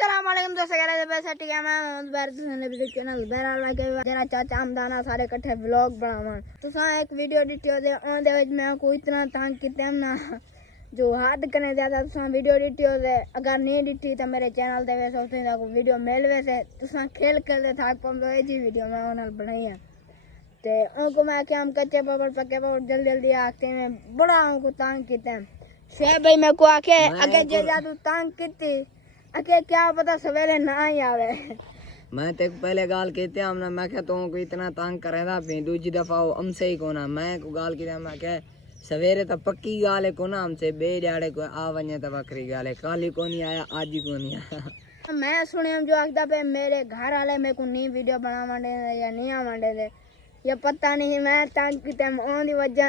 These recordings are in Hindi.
अस्सलाम वालेकुम दोस्तों, क्या हाल है? ठीक है। मैं चैनल बहरहाल के जरा चाचा हमदाना सारे इकट्ठे व्लॉग बनावा तो एक वीडियो एडिट दे ऑन दे मैं को इतना तंग किते ना जो हद करने ज्यादा तुसा वीडियो एडिट दे अगर नहीं एडिट तो मेरे चैनल दे वैसे उसे को वीडियो मिल वैसे तुसा खेल कर दे थक पम जी वीडियो मैं उन्हें बनाई है ते उनको मैं क्या हम कच्चे पापड़ पक्के पापड़ जल्दी जल्दी आके मैं बड़ा उनको तंग किते शेब भाई मैं को आके अगर जे जादू तंग किती अके क्या पता सवेरे ना ही आवे। मैं ते पहले गाल कहते हमने मैं क्या तो को इतना तंग करेदा पे दूसरी दफा वो हमसे ही कोना मैं को गाल की मैं क्या सवेरे तो पक्की गाल है कोना हमसे बे जाड़े को आ वने तो बकरी गाल है काली को नहीं आया आज ही को नहीं आया। मैं सुने हम जो आखदा पे मेरे घर वाले मेरे को नहीं वीडियो बना मांडे या नहीं आ मांडे दे ये पता नहीं मैं तंग की टाइम ओनी वजह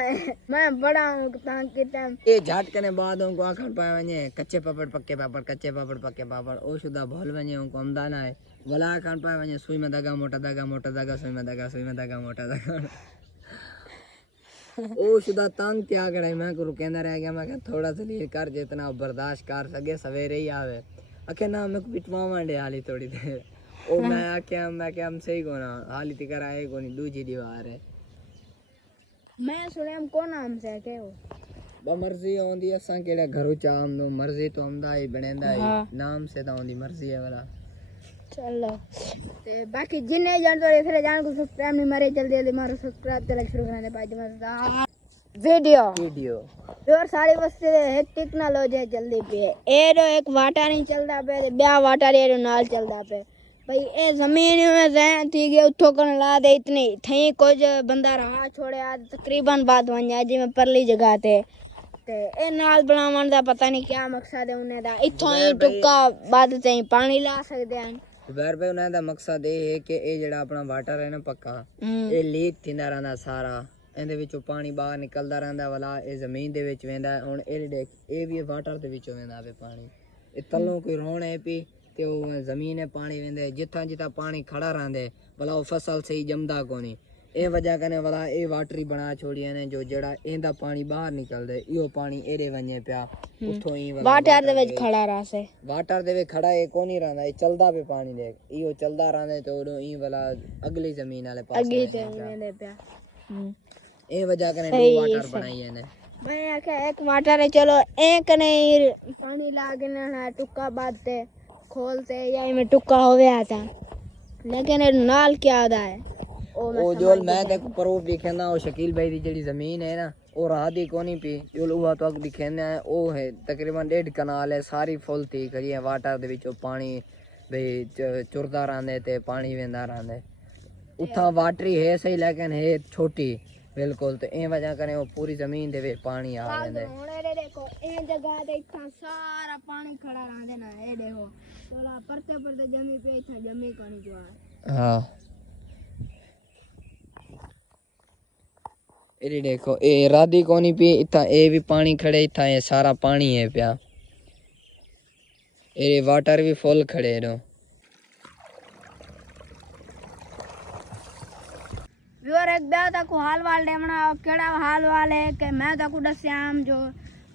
मैं बड़ा हूं तंग की टाइम ये झटकने बाद उनको आखन पाए वने कच्चे पापड़ पक्के पापड़ ओ शुदा भोल वने उनको हमदाना है भला आखन पाए वने सुई में दगा मोटा दगा सुई में दगा मोटा दगा ओ शुदा तंग त्याग रहा मैं को कहना रह गया मैं थोड़ा सा लिए कर जितना बर्दाश्त कर सके सवेरे ही आवे अके ना मैं पिटवा मांडे हाली थोड़ी देर ओ मैं क्या हम सही कोना हाली तिकर आए कोनी दूजी दीवार है मैं सुने हम को नाम से के हो बा मर्जी होंदी असा केड़े घरो चाम नो मर्जी तो हमदा ही बनेंदा ही नाम से तो होंदी मर्जी है वाला चलो ते बाकी जिन्ने जान तो रे जान को सब्सक्राइब नहीं मारे जल्दी जल्दी मारो सब्सक्राइब ते लाइक शुरू करने बाद में वीडियो और सारी वस्ती है टेक्नोलॉजी जल्दी पे एरो एक वाटा नहीं चलदा पे ब्याह वाटा रे नाल चलदा पे भाई ए जमीन में रहन थी गए उठो कन ला दे इतनी थई कुछ बंदा रहा छोड़े आज तकरीबन बात वन्या जी में परली जगह ते ए नाल बनावन दा पता नहीं क्या मकसद है उन्हें दा इथों ही टुक्का बाद ते पानी ला सकदे हैं ज़ुबैर भाई उन्हें दा मकसद ये है कि ए जेड़ा अपना वाटर है ना पक्का ए लीक थिंदा रहंदा सारा ਇਹਦੇ ਵਿੱਚੋਂ ਪਾਣੀ ਬਾਹਰ ਨਿਕਲਦਾ ਰਹਿੰਦਾ ਵਾਲਾ ਇਹ ਜ਼ਮੀਨ ਦੇ ਵਿੱਚ ਵਹਿੰਦਾ ਹੁਣ ਇਹ ਦੇਖ ਇਹ ਵੀ ਵਾਟਰ ਦੇ ਵਿੱਚੋਂ ਵਹਿੰਦਾ ਵੇ ਪਾਣੀ ਇਹ ਤਲੋਂ ਕੋਈ ਰੋਣ ਹੈ ਪੀ ਤੇ ਉਹ ਜ਼ਮੀਨ ਹੈ ਪਾਣੀ ਵਹਿੰਦੇ ਜਿੱਥਾਂ ਜਿੱਥਾਂ ਪਾਣੀ ਖੜਾ ਰਹਿੰਦੇ ਵਾਲਾ ਉਹ ਫਸਲ ਸਹੀ ਜੰਮਦਾ ਕੋਨੀ ਇਹ ਵਜ੍ਹਾ ਕਨੇ ਵਾਲਾ ਇਹ ਵਾਟਰੀ ਬਣਾ ਛੋੜੀਆਂ ਨੇ ਜੋ ਜਿਹੜਾ ਇਹਦਾ ਪਾਣੀ ਬਾਹਰ ਨਿਕਲਦਾ ਇਹੋ ਪਾਣੀ ਇਹਦੇ ਵੰਨੇ ਪਿਆ ਉੱਥੋਂ ਹੀ ਵਾਟਰ ਦੇ ਵਿੱਚ ਖੜਾ ਰਹਾ ਵਾਟਰ ਦੇ ਵਿੱਚ ਖੜਾ ਇਹ ਕੋਨੀ ਰਹਿੰਦਾ ਇਹ ਚੱਲਦਾ ਪਿਆ ਪਾਣੀ ਦੇਖ ਇਹੋ ਚੱਲਦਾ ਰਹਿੰਦਾ ਤੇ ਉਦੋਂ ਹੀ ਵਾਲਾ ਅਗਲੀ ਜ਼ਮੀਨ ਵਾਲੇ ਪਾਸੇ ਅੱਗੇ ਚੱਲਦੇ ਪਿਆ ए वजह कने दो वाटर बनाई है ने मैं आखे एक वाटर है चलो एक नहीं पानी लागना है टुक्का बादते खोलते या में टुक्का हो गया था लेकिन नाल क्या होता है ओ जोल मैं देख प्रूफ दिखेना ओ शकील भाई दी जेडी जमीन है ना ओ राह दी कोनी पी जोल हुआ तो दिखेना है ओ है तकरीबन 1.5 कनाल है सारी फुल थी करी है वाटर दे विचों पानी भाई चुरदा रहंदे ते पानी वेंदा रहंदे उठा वाटरी है सही लेकिन है छोटी बिल्कुल तो ए वजह करे वो पूरी जमीन दे वे पानी आ वेंदे हुन रे देखो ए जगह दे इतना सारा पानी खड़ा रहंदे ना ए देखो थोड़ा परते परते जमी पे इतना जमी कोनी जो है हां ए देखो ए रादी कोनी पी इतना ए भी पानी खड़े इतना ये सारा पानी है पिया ए वाटर भी फुल खड़े रो और एक ब्याह तक हाल वाल डेमना केड़ा हाल वाल है कि मैं तक दस्याम जो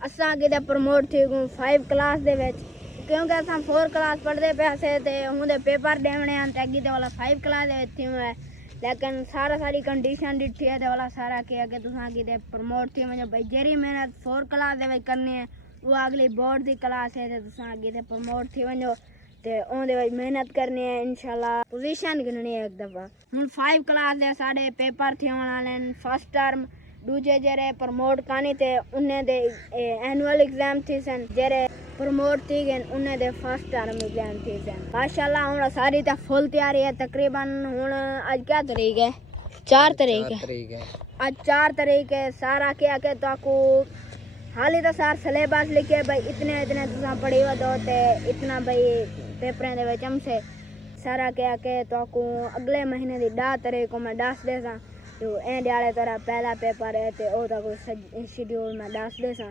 असा किते प्रमोट थी 5 क्लास दे विच क्योंकि असा 4 क्लास पढ़दे पे से ते हुंदे पेपर देवणे अन टैगी ते वाला 5 क्लास दे विच थी मैं लेकिन सारी कंडीशन दिठी है ते वाला सारा के तुसा किते प्रमोट थी मैं भाई जेरी मेहनत 4 क्लास दे विच करनी है वो अगली बोर्ड दी क्लास है ते तुसा किते प्रमोट थी वञो ते ओंदे विच मेहनत करनी है इंशाल्लाह पोजीशन गिननी है एक दफा हुन 5 क्लास दे साडे पेपर थे वाले फर्स्ट टर्म दूजे जेरे प्रमोट कानी ते उन्ने दे एनुअल एग्जाम थी सन जेरे प्रमोट थी गए उन्ने दे फर्स्ट टर्म एग्जाम थी सन माशाल्लाह हुन सारी ते फुल तैयारी है तकरीबन हुन आज क्या तारीख है 4 तारीख है आज 4 तारीख है सारा क्या के ताको हाली तो सार सिलेबस लिखे भाई इतने तुसा पढ़ी हो तो ते इतना भाई पेपरें दे विच हमसे सारा क्या के तो को अगले महीने दी 10 तारीख को मैं दस देसा जो ए दिहाड़े तेरा पहला पेपर है ते ओ दा कोई शेड्यूल में दस देसा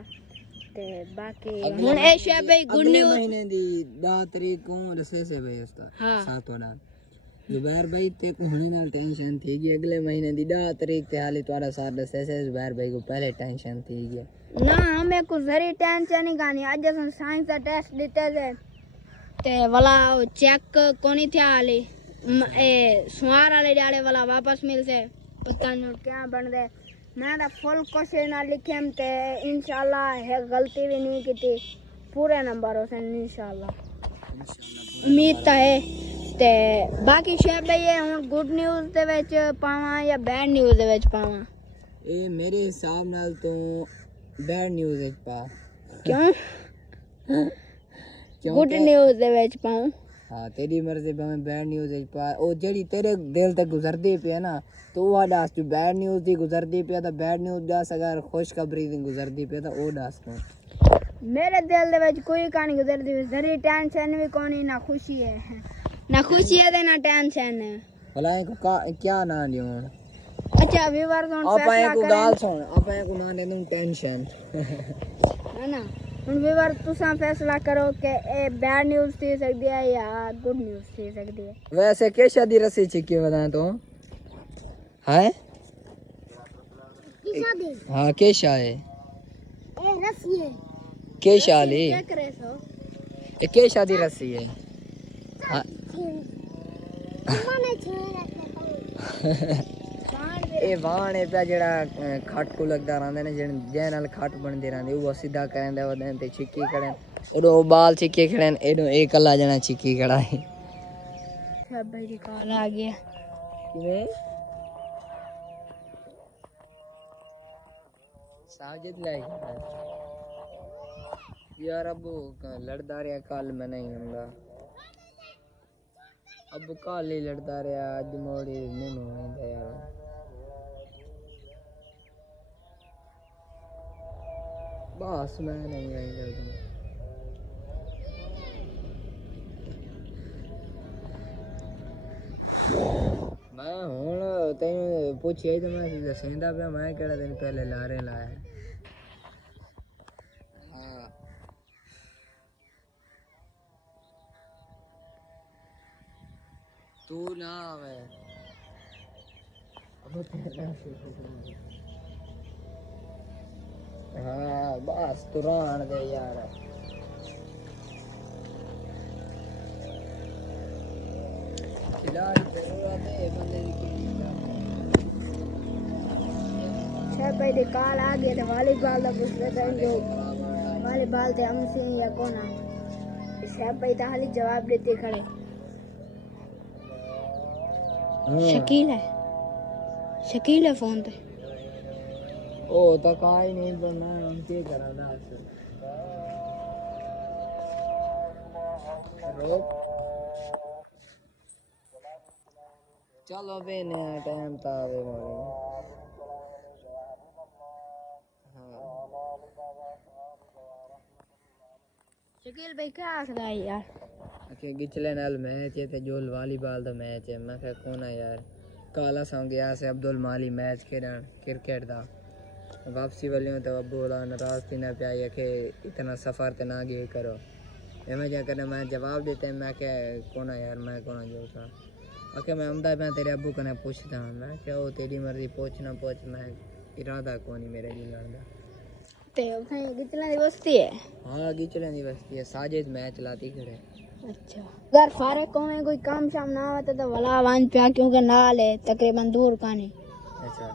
ते बाकी हुन ए शे भाई गुड न्यूज़ महीने दी 10 तारीख को रसे से भाई उसका साथ होना जुबैर भाई ते को हुनी नाल टेंशन थी गई अगले महीने दी 10 तारीख ते हाली तुम्हारा साथ रसे से जुबैर भाई को पहले टेंशन थी गई ना हमें को जरी टेंशन नहीं गानी आज हम साइंस का टेस्ट देते थे ते वाला चेक कोनी थे हाले ए सुवार वाले जाड़े वाला वापस मिल से पता नहीं क्या बन दे मैं तो फुल कोशिश ना लिखेम ते इंशाल्लाह है गलती भी नहीं की पूरे नंबर हो से इंशाल्लाह उम्मीद तो है ते बाकी शब ये हुन गुड न्यूज़ दे विच पावां या बैड न्यूज़ दे विच पावां ए मेरे हिसाब नाल तो बैड न्यूज़ विच पा क्यों गुड न्यूज़ दे विच पाऊं हाँ तेरी मर्जी भाਵੇਂ बैड न्यूज़ विच पा ओ जेड़ी तेरे दिल ते गुजरदी पे ना तो वो दस जो बैड न्यूज़ दी गुजरदी पे तो बैड न्यूज़ दस अगर खुशखबरी दी गुजरदी पे तो ओ दस को मेरे दिल दे विच कोई कहानी गुजरदी जरी टेंशन भी कोनी ना खुशी है ते ना टेंशन है भला को क्या ना लियो अच्छा व्यूअर्स हुन आप फैसला को करें गाल सुन आप को ना दे दूं टेंशन है ना हुन व्यूअर्स तुसा फैसला करो कि ए बैड न्यूज़ थी सकदी है या गुड न्यूज़ थी सकदी है वैसे केशा दी रस्सी छिकी बता तो है हाँ केशा है ए रस्सी है केशा ली क्या करे सो ये केशा दी रस्सी है हाँ ਇਹ ਵਾਣ ਹੈ ਪਿਆ ਜਿਹੜਾ ਖੱਟ ਕੋ ਲੱਗਦਾ ਰਹਿੰਦਾ ਨੇ ਜਿਹਦੇ ਨਾਲ ਖੱਟ ਬਣਦੀ ਰਹਿੰਦੀ ਉਹ ਸਿੱਧਾ ਕਰਨ ਦਾ ਵਦਨ ਤੇ ਚਿੱਕੀ ਕਰਨ ਉਹ ਬਾਲ ਚਿੱਕੀ ਖੜਨ ਇਹਨੂੰ ਇਹ ਕੱਲਾ ਜਣਾ ਚਿੱਕੀ ਖੜਾ ਹੈ सब भाई कॉल आ गया ਕਿਵੇਂ साजिद ले यार अब लड़ता रहा कल मैं नहीं आऊंगा अब कल ही लड़ता रहा अज मोड़ी नहीं होता यार बस मैं नहीं आई जल्दी मैं हुण तेन पूछिया तो मैं दसेंदा पिया मैं केड़ा दिन पहले लारे लाया हाँ तू ना आवे हाँ बस तू रहन दे यार खिलाड़ी जरूरत है बंदे की सब भाई कॉल आ गया तो वॉलीबॉल का पूछते थे जो वॉलीबॉल थे हमसे या कौन आए सब भाई तो हाली जवाब देते खड़े शकील है फोन पे ओ तो काई नहीं बना उनके कराना रोक चलो बेने टाइम था वे मोरे शकील भाई क्या आखदा है यार अच्छा गिचले नाल मैच है ते जोल वॉलीबॉल दा मैच है मैं कह कौन है यार काला सो गया से अब्दुल माली मैच खेलन क्रिकेट दा वापसी वालियों तो अब बोला नाराज थी ना प्याई के इतना सफ़र तो ना गए करो मैं क्या करना मैं जवाब देते मैं क्या कौन है यार मैं कौन जो था ओके मैं अमदा मैं तेरे अब्बू कने पूछता मैं क्या वो तेरी मर्जी पूछ ना पूछ मैं इरादा कौन ही मेरे जिलन दा ते भाई गिचला दी बस्ती है हाँ गिचले दी बस्ती है साजिद मैच चलाती खड़े अच्छा अगर फारे को में कोई काम शाम ना होता तो भला वन पे क्योंकि नाल है तकरीबन दूर काने अच्छा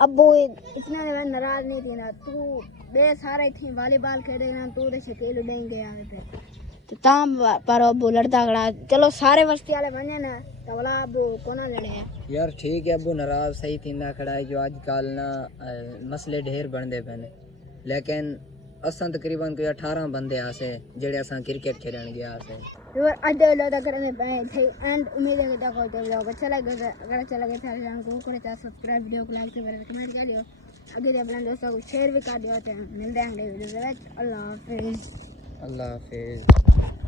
अब वो इतना मैं नाराज नहीं थी ना तू बे सारे थी वॉलीबॉल खेले ना तू तो शकील उड़ें गया पे तो ताम पर अब लड़ता खड़ा चलो सारे बस्ती वाले बने ना तो भला अब कोना लड़े है यार ठीक है अबू नाराज सही थी ना खड़ा है जो आजकल ना मसले ढेर बनते पे लेकिन असां तकरीबन कोई 18 बंदे आसे जेड़े असां क्रिकेट खेलन गया आसे और आज दे लो करने पे थे एंड उम्मीद है कि देखो तो लोग अच्छा लगे अगर अच्छा लगे तो चैनल को करे तो सब्सक्राइब वीडियो को लाइक करें कमेंट कर लियो अगर अपने दोस्तों को शेयर भी कर दियो तो मिलते हैं अगले वीडियो में अल्लाह हाफिज़